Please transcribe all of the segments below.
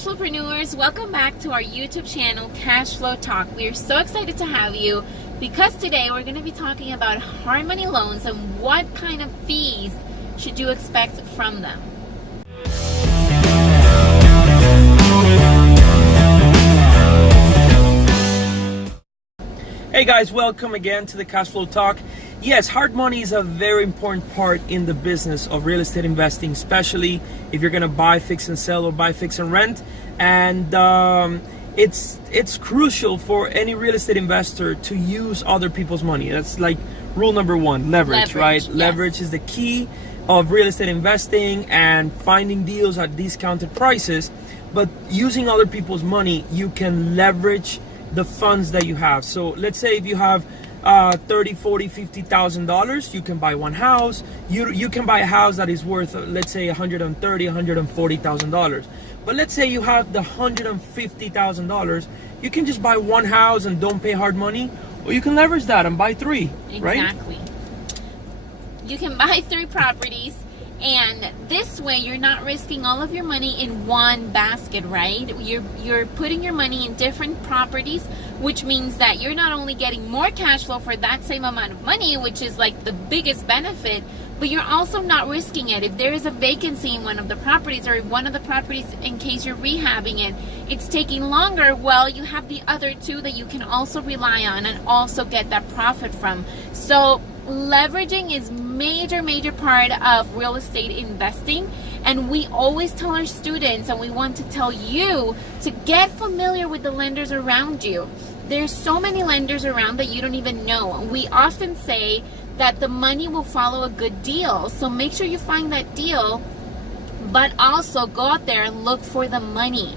Cashflowpreneurs, welcome back to our YouTube channel, Cashflow Talk. We are so excited to have you because today we're going to be talking about hard money loans and what kind of fees should you expect from them. Hey guys, welcome again to the Cashflow Talk. Yes, hard money is a very important part in the business of real estate investing, especially if you're gonna buy, fix and sell, or buy, fix and rent. And it's crucial for any real estate investor to use other people's money. That's like rule number one, leverage, right? Yes. Leverage is the key of real estate investing and finding deals at discounted prices. But using other people's money, you can leverage the funds that you have. So let's say if you have $30, $40, $50,000, you can buy one house. You can buy a house that is worth, let's say, $130,000, $140,000. But let's say you have the $150,000, you can just buy one house and don't pay hard money, or you can leverage that and buy three, right? Exactly. You can buy 3 properties, and this way you're not risking all of your money in one basket, right? You're putting your money in different properties, which means that you're not only getting more cash flow for that same amount of money, which is like the biggest benefit, but you're also not risking it. If there is a vacancy in one of the properties, or one of the properties, in case you're rehabbing it, it's taking longer, well, you have the other 2 that you can also rely on and also get that profit from. So leveraging is major part of real estate investing, and we always tell our students, and we want to tell you, to get familiar with the lenders around you. There's so many lenders around that you don't even know. We often say that the money will follow a good deal, so make sure you find that deal, but also go out there and look for the money.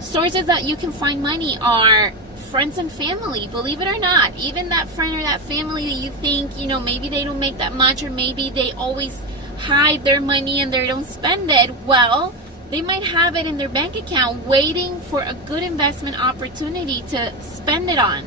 Sources that you can find money are friends and family, believe it or not. Even that friend or that family that you think, maybe they don't make that much, or maybe they always hide their money and they don't spend it. Well, they might have it in their bank account waiting for a good investment opportunity to spend it on.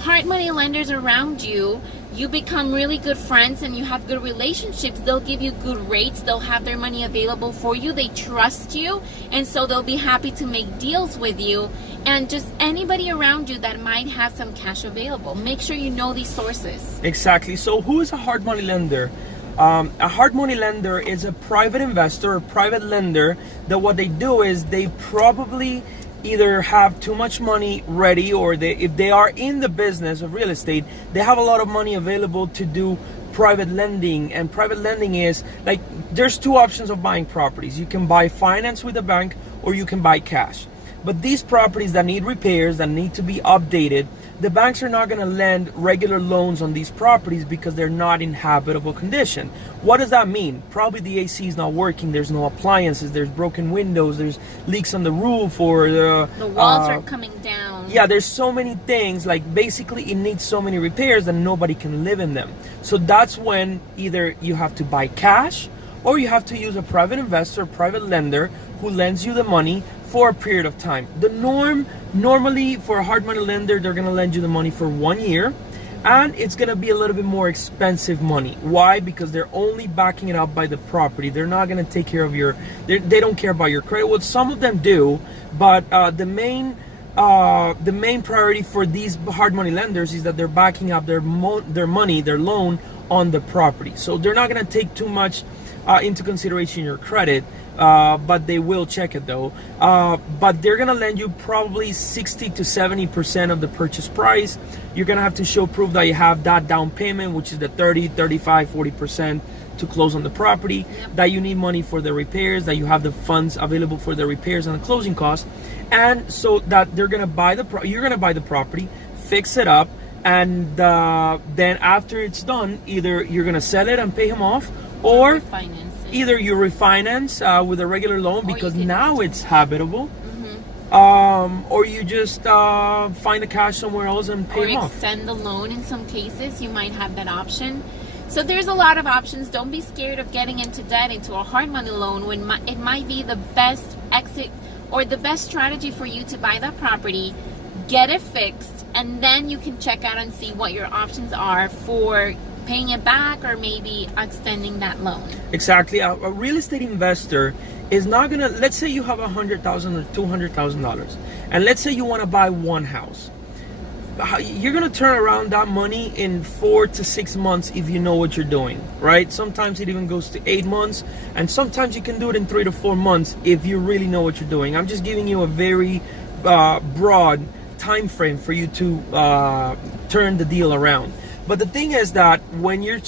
Hard money lenders around you, you become really good friends and you have good relationships. They'll give you good rates. They'll have their money available for you. They trust you, and so they'll be happy to make deals with you. And just anybody around you that might have some cash available, make sure you know these sources. Exactly. So who is a hard money lender? A hard money lender is a private investor, a private lender, that what they do is they probably either have too much money ready, or if they are in the business of real estate, they have a lot of money available to do private lending. And private lending is like, there's 2 options of buying properties. You can buy finance with a bank, or you can buy cash. But these properties that need repairs, that need to be updated, the banks are not going to lend regular loans on these properties because they're not in habitable condition. What does that mean? Probably the AC is not working, there's no appliances, there's broken windows, there's leaks on the roof, or the walls are coming down. Yeah, there's so many things, like basically it needs so many repairs that nobody can live in them. So that's when either you have to buy cash, or you have to use a private investor, private lender, who lends you the money for a period of time. The normally for a hard money lender, they're gonna lend you the money for 1 year, and it's gonna be a little bit more expensive money. Why? Because they're only backing it up by the property. They're not gonna take care of they don't care about your credit. Well, some of them do, but the main priority for these hard money lenders is that they're backing up their money, their loan, on the property. So they're not gonna take too much into consideration your credit, but they will check it though. But they're gonna lend you probably 60 to 70% of the purchase price. You're gonna have to show proof that you have that down payment, which is the 30, 35, 40% to close on the property. Yep. That you need money for the repairs, that you have the funds available for the repairs and the closing costs. And so that you're gonna buy the property, fix it up, and then after it's done, either you're gonna sell it and pay him off, or either you refinance with a regular loan because now it's habitable, or you just find the cash somewhere else and pay him off. Or extend the loan. In some cases, you might have that option. So there's a lot of options. Don't be scared of getting into debt, into a hard money loan, when it might be the best exit or the best strategy for you to buy that property, get it fixed, and then you can check out and see what your options are for paying it back, or maybe extending that loan. Exactly. A real estate investor is not gonna, let's say you have $100,000 or $200,000, and let's say you want to buy one house. You're gonna turn around that money in 4 to 6 months if you know what you're doing, right? Sometimes it even goes to 8 months, and sometimes you can do it in 3 to 4 months if you really know what you're doing. I'm just giving you a very broad time frame for you to turn the deal around. But the thing is that when you're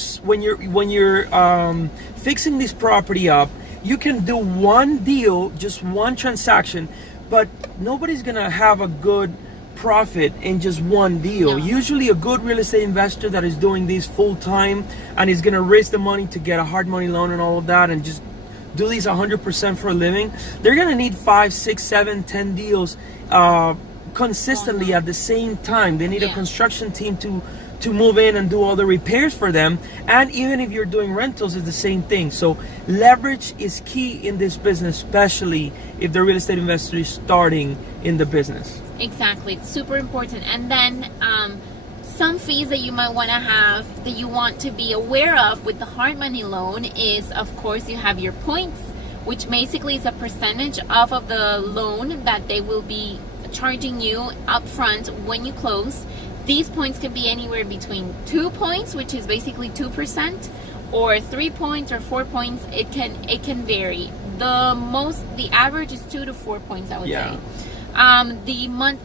fixing this property up, you can do one deal, just one transaction, but nobody's gonna have a good profit in just one deal. No. Usually a good real estate investor that is doing this full time and is gonna raise the money to get a hard money loan and all of that and just do these 100% for a living, they're gonna need 5, 6, 7, 10 deals consistently at the same time. They need a construction team to move in and do all the repairs for them. And even if you're doing rentals, it's the same thing. So leverage is key in this business, especially if the real estate investor is starting in the business. Exactly, it's super important. And then some fees that you might want to have, that you want to be aware of with the hard money loan is, of course, you have your points, which basically is a percentage off of the loan that they will be charging you upfront when you close. These points can be anywhere between 2 points, which is basically 2%, or 3 points or 4 points. It can vary. The average is 2 to 4 points, I would say.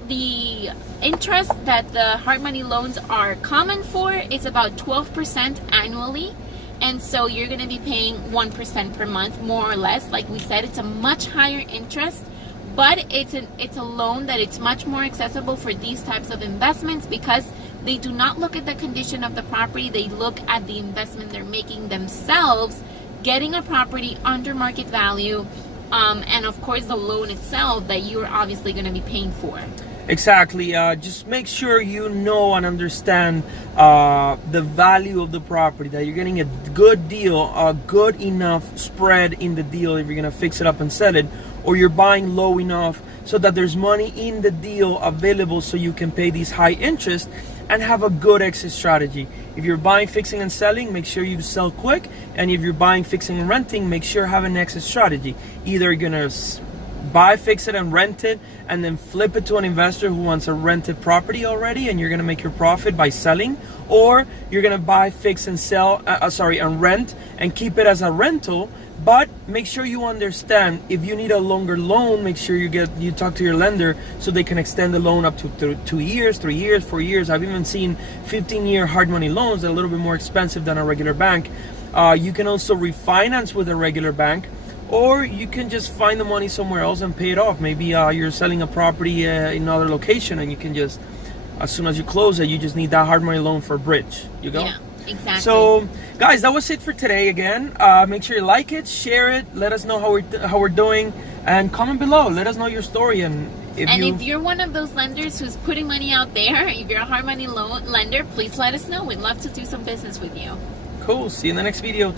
The interest that the hard money loans are common for is about 12% annually, and so you're going to be paying 1% per month, more or less. Like we said, it's a much higher interest, but it's a loan that it's much more accessible for these types of investments because they do not look at the condition of the property. They look at the investment they're making themselves, getting a property under market value. And of course the loan itself that you're obviously going to be paying for. Exactly. Just make sure you know and understand the value of the property, that you're getting a good deal, a good enough spread in the deal if you're going to fix it up and sell it, or you're buying low enough so that there's money in the deal available so you can pay these high interest and have a good exit strategy. If you're buying, fixing, and selling, make sure you sell quick. And if you're buying, fixing, and renting, make sure you have an exit strategy. Either you're gonna buy, fix it, and rent it, and then flip it to an investor who wants a rented property already, and you're gonna make your profit by selling, or you're gonna buy, fix, and sell, and rent, and keep it as a rental. But make sure you understand, if you need a longer loan, make sure you talk to your lender so they can extend the loan up to 2 years, 3 years, 4 years. I've even seen 15-year hard money loans that are a little bit more expensive than a regular bank. You can also refinance with a regular bank, or you can just find the money somewhere else and pay it off. Maybe you're selling a property in another location, and you can just, as soon as you close it, you just need that hard money loan for a bridge. You go? Yeah, exactly. So, guys, that was it for today again. Make sure you like it, share it, let us know how we're doing, and comment below. Let us know your story. And if you're one of those lenders who's putting money out there, if you're a hard money loan lender, please let us know. We'd love to do some business with you. Cool. See you in the next video.